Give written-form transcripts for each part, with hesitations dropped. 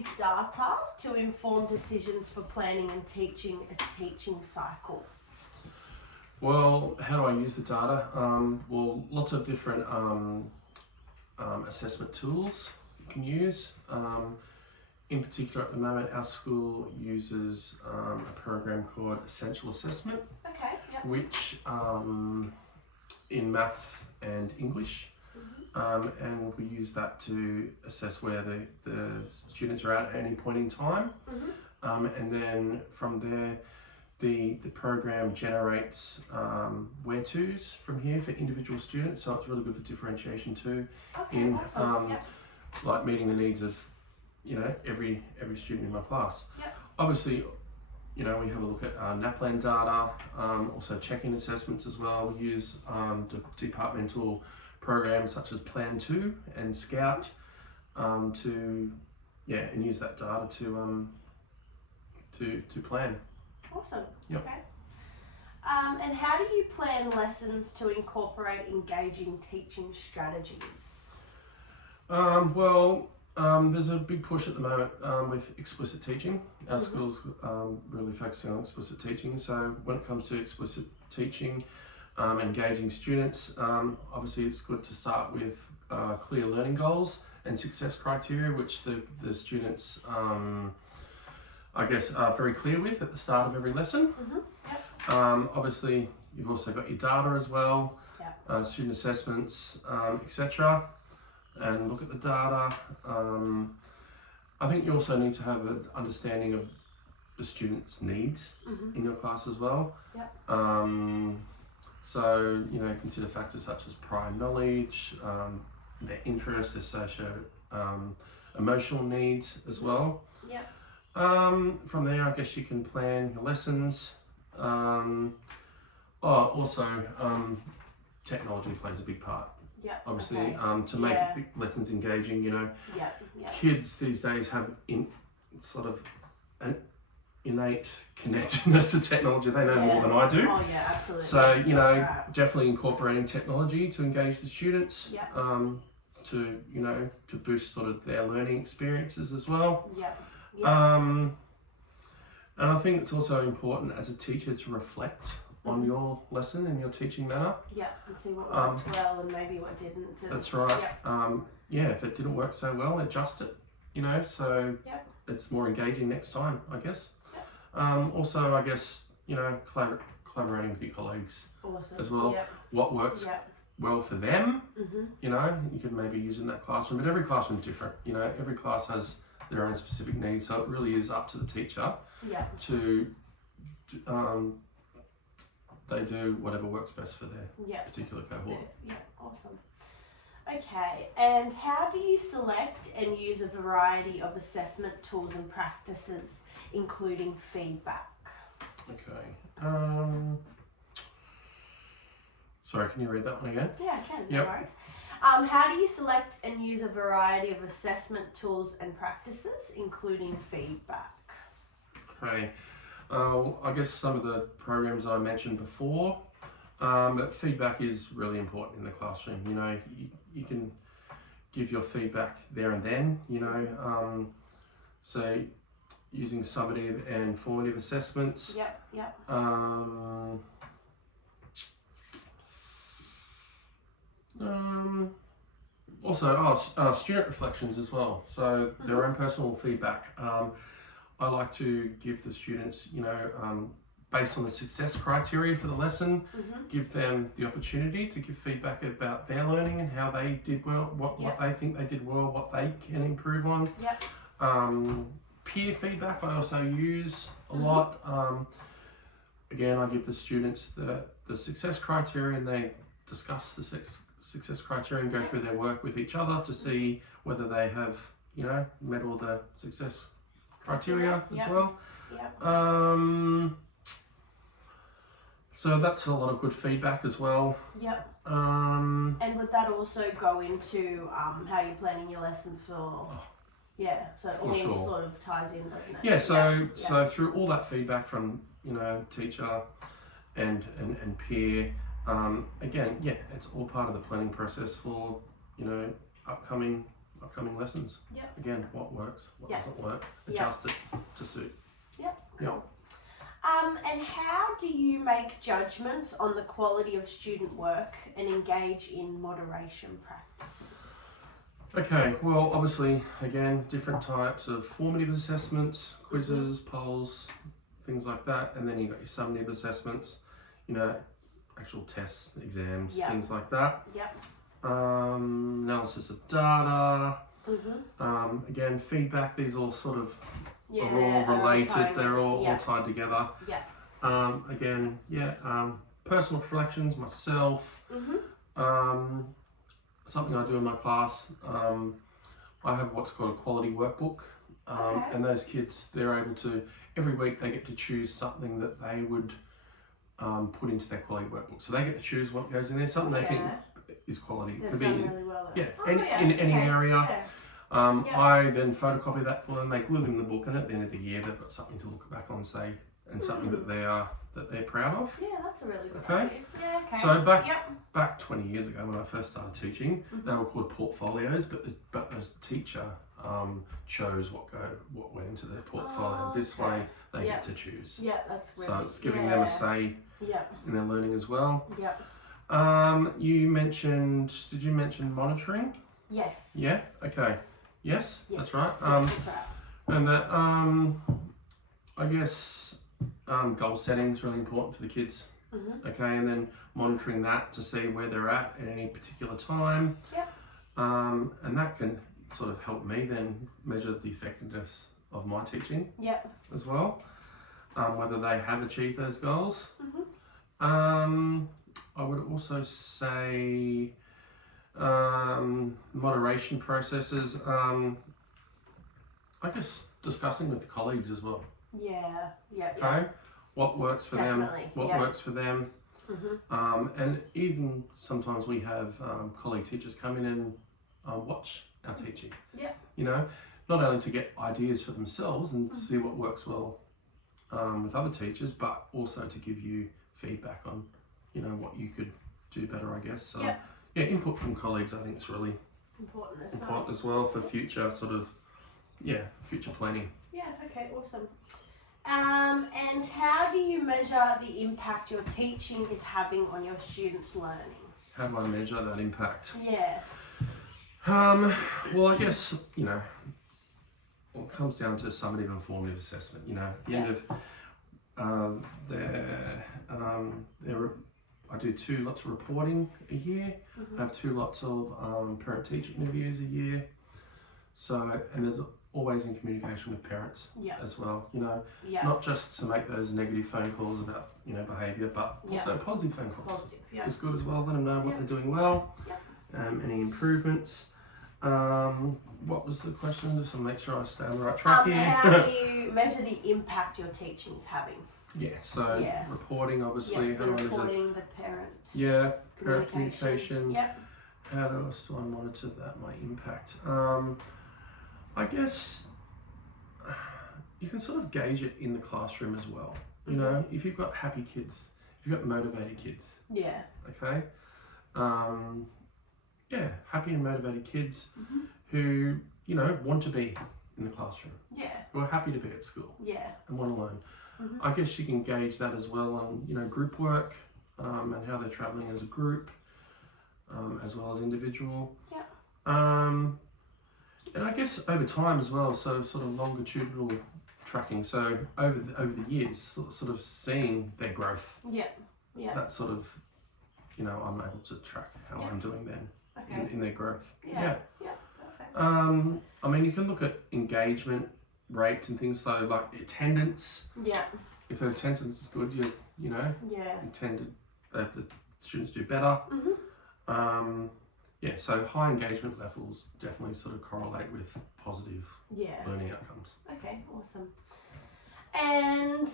use data to inform decisions for planning and teaching a teaching cycle? Well, how do I use the data? Well, lots of different assessment tools you can use. In particular, at the moment, our school uses a program called Essential Assessment, Okay, yep. which in maths and English, and we use that to assess where the students are at any point in time, and then from there, the program generates where to's from here for individual students, so it's really good for differentiation too, Okay, awesome. like meeting the needs of every student in my class. Yep. Obviously, we have a look at NAPLAN data, also check-in assessments as well. We use departmental programs such as Plan 2 and Scout and use that data to plan. Awesome. Yep. Okay. And how do you plan lessons to incorporate engaging teaching strategies? There's a big push at the moment with explicit teaching. Our school's really focusing on explicit teaching. So when it comes to explicit teaching, engaging students, obviously it's good to start with clear learning goals and success criteria, which the students, are very clear with at the start of every lesson. Obviously, you've also got your data as well, student assessments, etc. And look at the data. I think you also need to have an understanding of the students' needs in your class as well. So, consider factors such as prior knowledge, their interests, their socio-emotional needs as well. From there, I guess you can plan your lessons. Technology plays a big part. Obviously, to make lessons engaging, kids these days have sort of an innate connectedness to technology. They know more than I do. Oh yeah, absolutely. So, definitely incorporating technology to engage the students, to boost sort of their learning experiences as well. And I think it's also important as a teacher to reflect on your lesson and your teaching manner. And see what worked well and maybe what didn't. That's right. If it didn't work so well, adjust it, so it's more engaging next time, I guess. Also, I guess, collaborating with your colleagues as well. What works well for them, you can maybe use in that classroom, but every classroom is different. Every class has their own specific needs, so it really is up to the teacher to they do whatever works best for their particular cohort. Awesome. Okay, and how do you select and use a variety of assessment tools and practices, including feedback? Okay. Sorry, can you read that one again? Yeah, I can. No worries. How do you select and use a variety of assessment tools and practices, including feedback? Okay. I guess some of the programs I mentioned before, but feedback is really important in the classroom. You can give your feedback there and then, so using summative and formative assessments. Also, student reflections as well, so their own personal feedback. I like to give the students, based on the success criteria for the lesson, give them the opportunity to give feedback about their learning and how they did well, what they think they did well, what they can improve on. Peer feedback I also use a lot. Again, I give the students the success criteria and they discuss the success criteria and go through their work with each other to see whether they have, met all the success criteria as well. So that's a lot of good feedback as well. And would that also go into how you're planning your lessons for? So it all sort of ties in, doesn't it? So through all that feedback from teacher and peer, again, it's all part of the planning process for upcoming upcoming lessons. Yep. Again, what works, what Yep. doesn't work, Yep. adjust it to suit. Yep. Yep. Cool. And how do you make judgments on the quality of student work and engage in moderation practices? Okay, well, obviously, again, different types of formative assessments, quizzes, polls, things like that, and then you've got your summative assessments, you know, actual tests, exams, Yep. things like that. Yep. Analysis of data, Mhm. again, feedback, these all sort of Yeah. are all related, they're all Yeah. tied together. Yeah. Again, personal reflections, myself, Mhm. something I do in my class, I have what's called a quality workbook, Okay. and those kids, they're able to, every week they get to choose something that they would put into their quality workbook. So they get to choose what goes in there, something they think is quality. It They've could be done really well. yeah, Oh, in any okay. area. Yeah. Yeah. I then photocopy that for them. They glue them in the book, and at the end of the year, they've got something to look back on, and say, and something that they're proud of. Yeah, that's a really good Okay. idea. Yeah. Okay. So Yep. back 20 years ago when I first started teaching, Mhm. they were called portfolios, but the teacher chose what went into their portfolio. Oh, This okay. way they Yep. get to choose. Yeah, that's great. So it's giving them a say Yep. in their learning as well. Yep. Did you mention monitoring? Yes. Yeah. Okay. Yes, Yes. that's right. Yes, that's right. And that I guess goal setting is really important for the kids. Mhm. Okay, and then monitoring that to see where they're at any particular time. Yep. And that can sort of help me then measure the effectiveness of my teaching Yep. as well, whether they have achieved those goals. Mhm. I would also say moderation processes. I guess discussing with the colleagues as well. Yeah. Yep. Okay, what works for Definitely, them? What yeah. works for them? Mhm. And even sometimes we have colleague teachers come in and watch our teaching. Yep. You know, not only to get ideas for themselves and see what works well with other teachers, but also to give you feedback on, you know, what you could do better, I guess. So, Yep. yeah, input from colleagues, I think, is really important as well for future future planning. Yeah. Okay. Awesome. And how do you measure the impact your teaching is having on your students' learning? How do I measure that impact? Yes. Well, I guess, you know, it comes down to summative and formative assessment. You know, at the end of I do 2 lots of reporting a year. I have 2 lots of parent-teacher interviews a year. So, and there's always in communication with parents as well. You know, not just to make those negative phone calls about, you know, behaviour, but also positive phone calls. Positive. Yeah. It's good as well. Let them know what they're doing well. Any improvements. What was the question? Just to make sure I stay on the right track here. How do you measure the impact your teaching is having? So reporting, obviously. How the do I measure? reporting, the parents. Yeah, parent communication. Yep. How else do I monitor that, my impact? I guess you can sort of gauge it in the classroom as well. You know, if you've got happy kids, if you've got motivated kids. Yeah. Okay. Happy and motivated kids who, you know, want to be in the classroom. Yeah. Who are happy to be at school Yeah. and want to learn. I guess you can gauge that as well on, you know, group work and how they're travelling as a group, as well as individual. Yeah. And I guess over time as well, so sort of longitudinal tracking. So over the years, sort of seeing their growth. Yeah. Yeah. That sort of, you know, I'm able to track how I'm doing then Okay. in their growth. Yeah. Yeah. Perfect. I mean, you can look at engagement rates and things, so like attendance. Yeah. If their attendance is good, you know, Yeah. you tend to the students do better. So high engagement levels definitely sort of correlate with positive learning outcomes. Okay. Awesome. And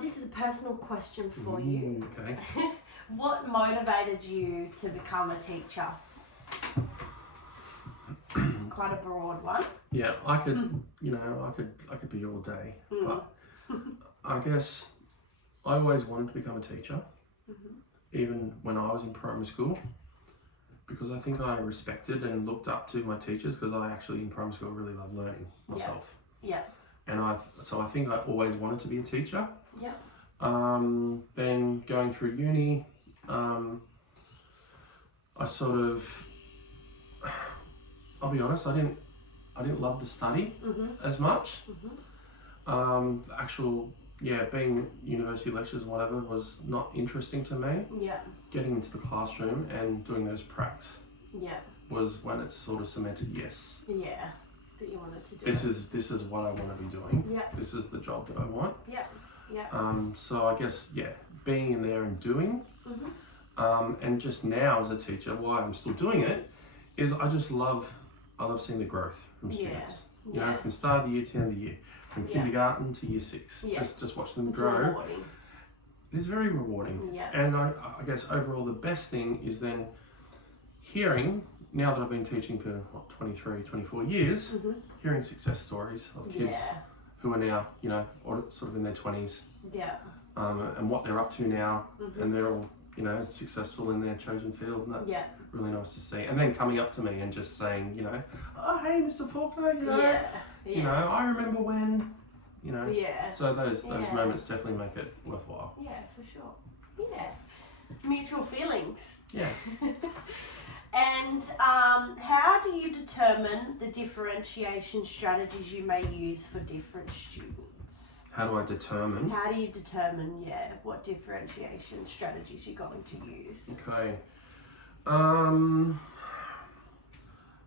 this is a personal question for you. Okay. What motivated you to become a teacher? Quite a broad one. Yeah, I could, you know, I could be all day, but I guess I always wanted to become a teacher, even when I was in primary school. because I think I respected and looked up to my teachers, because I actually in primary school really loved learning myself. Yeah. And I think I always wanted to be a teacher. Yeah. Then going through uni, I sort of, I'll be honest, I didn't love the study as much. The actual, being university lectures and whatever was not interesting to me. Yeah. Getting into the classroom and doing those pracs Yeah. was when it sort of cemented, yes, Yeah. That you wanted to do. this is what I want to be doing. Yeah. This is the job that I want. Yeah. Yeah. So I guess, being in there and doing, and just now as a teacher, why I'm still doing it, is I love seeing the growth from students. You know, from start of the year to end of the year, from kindergarten to year 6. Yeah. Just watch them It's grow. rewarding. It is very rewarding. Yeah. And I guess overall the best thing is then hearing, now that I've been teaching for 23, 24 years, hearing success stories of kids who are now, or sort of in their 20s, Yeah. and what they're up to now, and they're all, successful in their chosen field, and that's really nice to see. And then coming up to me and just saying, oh, hey, Mr. Faulkner, I remember when, Yeah. So those moments definitely make it worthwhile. Yeah, for sure. Yeah. Mutual feelings. Yeah. And how do you determine the differentiation strategies you may use for different students? How do I determine? How do you determine, what differentiation strategies you're going to use? Okay.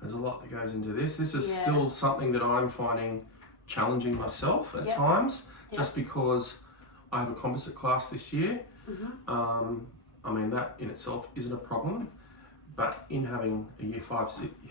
There's a lot that goes into this. This is still something that I'm finding challenging myself at times, just because I have a composite class this year. I mean, that in itself isn't a problem, but in having a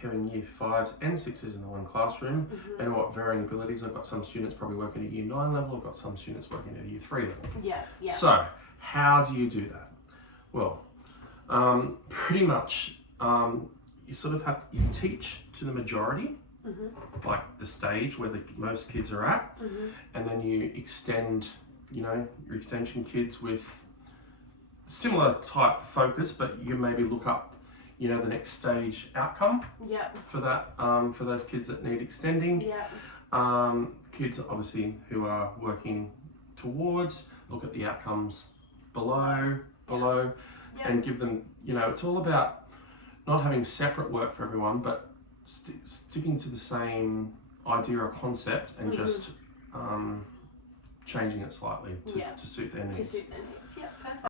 having year 5s and 6s in the one classroom, and what varying abilities, I've got some students probably working at year 9 level, I've got some students working at year 3 level. Yeah. So, how do you do that? Well, pretty much, you sort of you teach to the majority, like the stage where most kids are at, and then you extend, your extension kids with similar type focus, but you maybe look up, the next stage outcome for that, for those kids that need extending. Kids obviously who are working towards, look at the outcomes below, and give them, it's all about not having separate work for everyone, but sticking to the same idea or concept, and just changing it slightly to suit their needs. To suit their needs, perfect.